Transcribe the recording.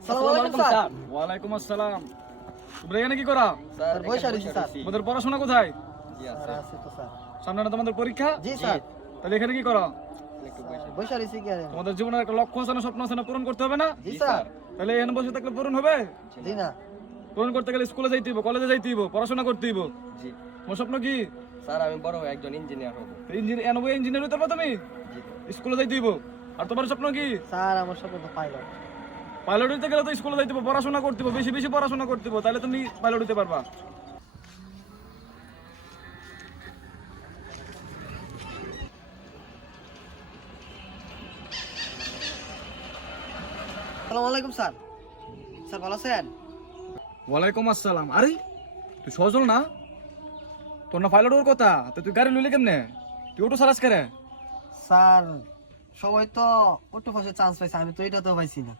আসসালামু আলাইকুম স্যার। ওয়ালাইকুম আসসালাম। তোমরা এখানে কি করা? স্যার বসে রয়েছি স্যার। তোমাদের পড়াশোনা কোথায়? জি স্যার আছে আছে তো স্যার। সামনে না তোমাদের পরীক্ষা? জি স্যার। তাহলে এখানে কি করা? একটু বসে বসে রয়েছি কি আর? তোমাদের জীবনের একটা লক্ষ্য আছে না, স্বপ্ন আছে না, পূরণ করতে হবে না? জি স্যার। তাহলে এখানে বসে থাকলে পূরণ হবে? জি না। পূরণ করতে গেলে স্কুলে যাইতে হইব, কলেজে যাইতে হইব, পড়াশোনা করতে হইব। জি তোমার স্বপ্ন কি? স্যার আমি বড় হয়ে একজন ইঞ্জিনিয়ার হব। ইঞ্জিনিয়ার হইতে পারবা তুমি? জি স্কুলে যাইতে হইব। আর তোমার স্বপ্ন কি? স্যার আমার স্বপ্ন তো পাইলট। পাইলট হইতে গেলে তো স্কুলে যাইতে হইব, পড়াশোনা করতে হইব, বেশি বেশি পড়াশোনা করতে হইব, তাহলে তুমি পাইলট হইতে পারবা। আসসালামু আলাইকুম স্যার। স্যার ভালো আছেন? ওয়ালাইকুম আসসালাম। আরে তুই সজল না? তোর না পাইলট ওর কথা, তো তুই গাড়ি লইলি কেমনে? তুই অটো সারাস করে? স্যার সবাই তো অটো পাশে চান্স পাইছে, আমি তো এটা তো পাইছি না।